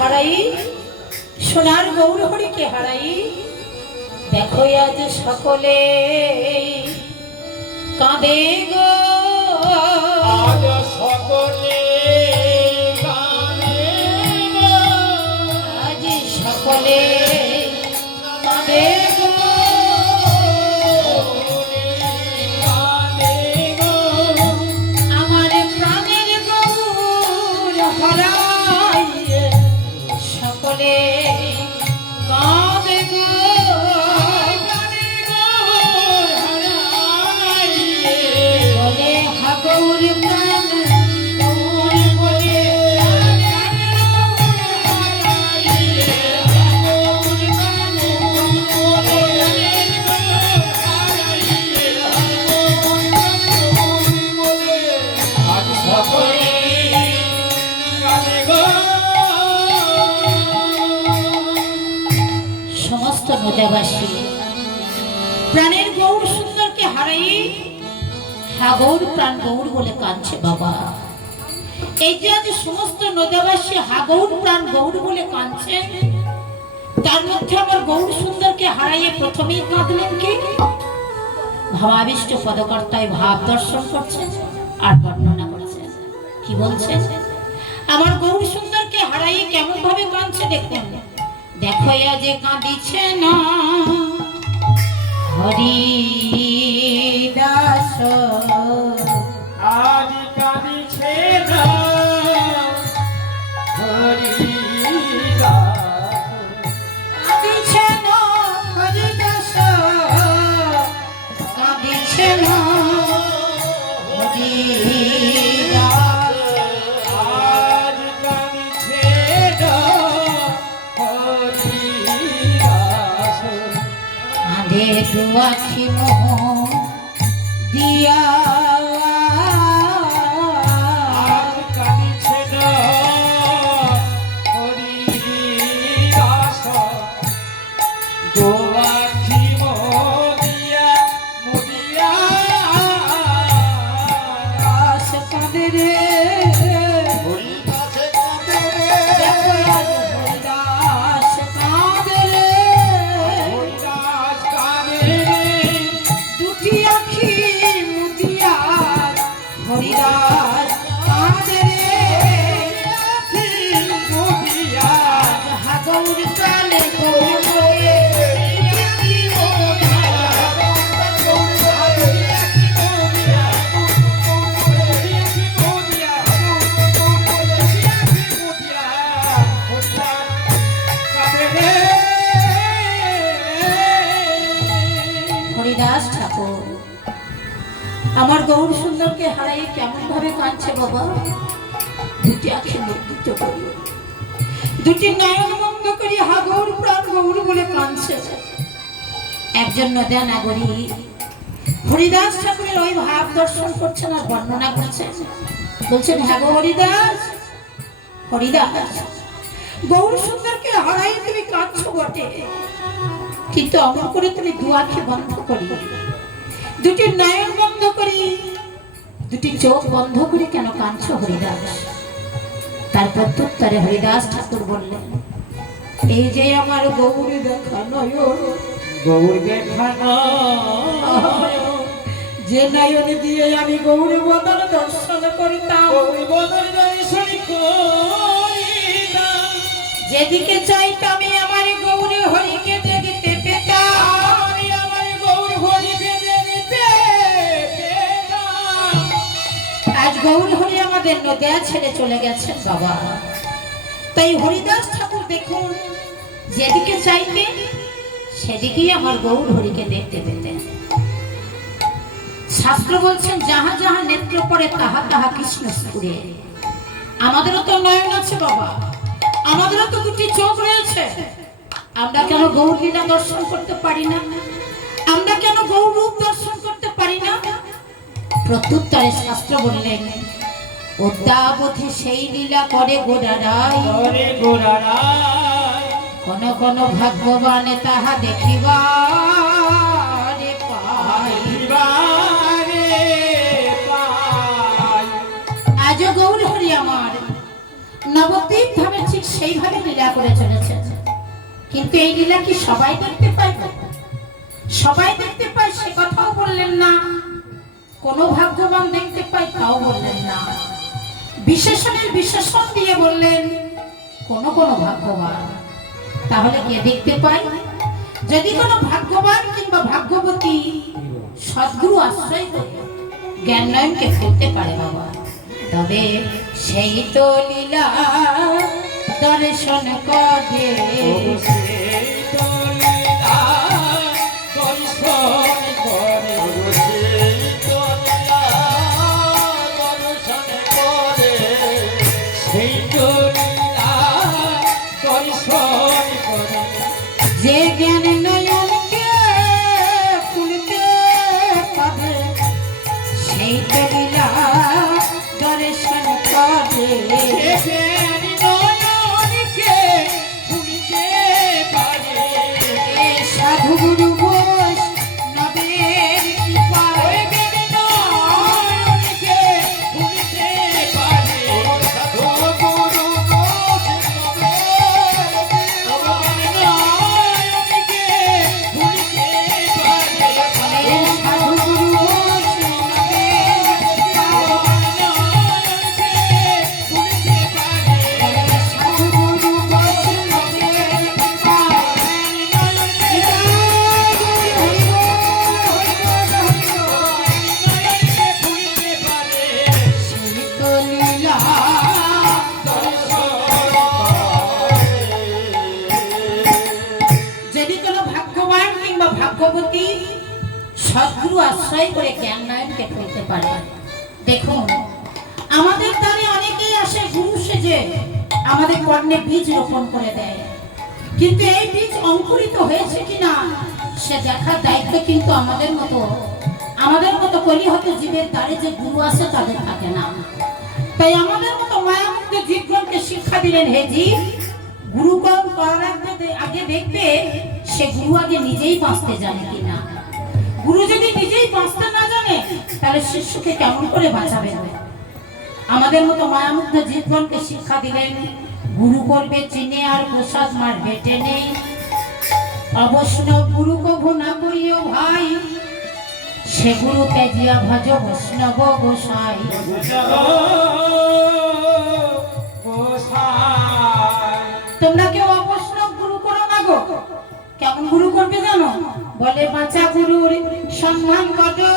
হারাই, সোনার গৌর হরিকে হারাই। দেখো আজ সকলে কাঁদে গো, আজ সকলে কাঁদে গো, আজ সকলে কাঁদে গো, কাঁদে গো। আমার প্রাণের গৌর হারাই, সকলে কাঁদে গো, বলে হা গৌর প্রাণ গৌর বলে, আজ সকলে কাঁদে গো। সমস্ত নদাবাসী প্রাণের গৌর সুন্দরকে হারাই হা গৌর প্রাণ গৌর বলে কাঁদছে বাবা। এই যে আজ সমস্ত নদাবাসী হা গৌর প্রাণ গৌর বলে কাঁদছে, তার মধ্যে আমার গৌর সুন্দরকে হারাইয়ে প্রথমেই কাঁদলেন কি? ভাবাবিষ্ট পদকর্তায় ভাব দর্শন করছেন আর বর্ণনা করছেন। কি বলছেন? আমার গৌর সুন্দরকে হারাইয়ে কেমন ভাবে কাঁদছে দেখুন। দেখো আজ কাঁদিছে না হরিদাস, আজ কাঁদিছে না হরিদাস, কাঁদিছে না হরিদাস, কাঁদিছে না হরিদাস, আজ কাঁদিছে না হরিদাস। কাঁধে দুয়াখি মোহ দিয়া, আজ কাঁদিছে না হরিদাস। দোয়াখি মদিয়া মদিয়া, দাস কাঁদে রে, হরিদাসে কাঁদে রে, হরিদাস কাঁদে রে, হরিদাস কাঁদে রে। দুটি আখি মুদিয়া হরিদাস কাঁদে রে, মদিয়া হা গৌর প্রাণে গৌর বলে, হরিদাস ঠাকুর আমার গৌর সুন্দরকে হারাই কেমন ভাবে কাঁদছে বাবা। দুটি আখি মুক্ত করি, দুটি নয়ন বন্ধ করি হা গৌর প্রাণ গৌর বলে কাঁদছে। একজন নদিয়া নাগরিক হরিদাস ঠাকুরের ওই ভাব দর্শন করছেন আর বর্ণনা করছেন। বলছেন হ্যাঁ গো হরিদাস, হরিদাস গৌর সুন্দরকে হারাই তুমি কাঁদছো বটে, কিন্তু অমর করে তুমি দু আখি বন্ধ করি, দুটি নয়ন বন্ধ করি, দুটি চোখ বন্ধ করে কেন কাঁদছো হরিদাস? তার প্রত্যুত্তরে হরিদাস ঠাকুর বললেন, এই যে আমার গৌরী দেখা নয়ন, গৌর দেখানো যে নয়ন দিয়ে আমি গৌর বদন দর্শন করতাম, গৌর বদন দর্শন করিতাম, যেদিকে চাইতাম আমি আমার গৌর হরিকে দেখতে পেতাম, আমি আমার গৌর হরিকে দেখতে পেতাম। আজ গৌর হরি আমাদের নদিয়া ছেড়ে চলে গেছেন বাবা। তাই হরিদাস ঠাকুর দেখুন যেদিকে চাইতেন সেদিকেই আমার গৌর হরিকে দেখতে পেতেন। শাস্ত্র বলছেন যাহা যাহা নেত্র পড়ে তাহা তাহা কৃষ্ণ স্ফুরে। আমাদেরও তো নয়ন আছে বাবা, আমাদেরও তো দুটি চোখ রয়েছে, আমরা কেন গৌর লীলা দর্শন করতে পারি না? আমরা কেন গৌর রূপ দর্শন করতে পারি না? প্রত্যুত্তরে শাস্ত্র বললেন, অদ্যাবধি সেই লীলা করে গোড়ারাই, করে গোড়ারায় কোন কোন ভাগ্যবানে তাহা দেখিবারে পায়। দিবারে পায়। আজ গৌর হরি আমার নবদ্বীপ ধামে ঠিক সেইভাবে লীলা করে চলেছেন। কিন্তু এই লীলা কি সবাই দেখতে পায়? সবাই দেখতে পায় সে কথাও বললেন না। কোনো ভাগ্যবান দেখতে পায় তাও বললেন না। বিশেষণের বিশেষণ দিয়ে বললেন কোন কোন ভাগ্যবান। তাহলে কে দেখতে পায়? যদি কোনো ভাগ্যবান কিংবা ভাগ্যবতী সদ্গুরু আশ্রয় করে জ্ঞান নয়নকে ফেলতে পারে বাবা, তবে সেই তো লীলা দর্শন করে। যে জ্ঞান নয়নকে খুলতে পারে সেই তো লীলা দর্শন করে। সাধু গুরু বৈষ্ণবের কৃপায় ভাগ্যবতী সদ্গুরু আশ্রয় করে জ্ঞান নয়নকে ফেলতে পারে। দেখুন, আমাদের দ্বারে অনেকেই আসে গুরু সেজে আমাদের কর্ণে বীজ রোপণ করে দেয়, কিন্তু এই বীজ অঙ্কুরিত হয়েছে কিনা সে দেখার দায়িত্ব কিন্তু আমাদের মতো কলিহত জীবের দ্বারে যে গুরু আছে তাদের থাকে না। তাই আমাদের মতো মায়ামুক্ত জীবগণকে শিক্ষা দিলেন, হে জীব, গুরুকর্ম করার আগে দেখবে সে গুরু আগে নিজেই বাঁচতে জানে কিনা। গুরু যদি নিজেই বাঁচতে না জানে তাহলে শিষ্যকে কেমন করে বাঁচাবে? আমাদের মতো মায়ামুগ্ধ জীবগণকে শিক্ষা দিলেন, গুরু করবে চিনে আর প্রসাদ মারবে টেনে। অবৈষ্ণব গুরু কভু না করিও ভাই, সে গুরু ত্যাজিয়া ভজ বৈষ্ণব গোসাই। তোমরা কেউ অবৈষ্ণব গুরু করো না গো। কেমন গুরু করবে জানো? বলে বাঁচা গুরুর সন্ধান করো,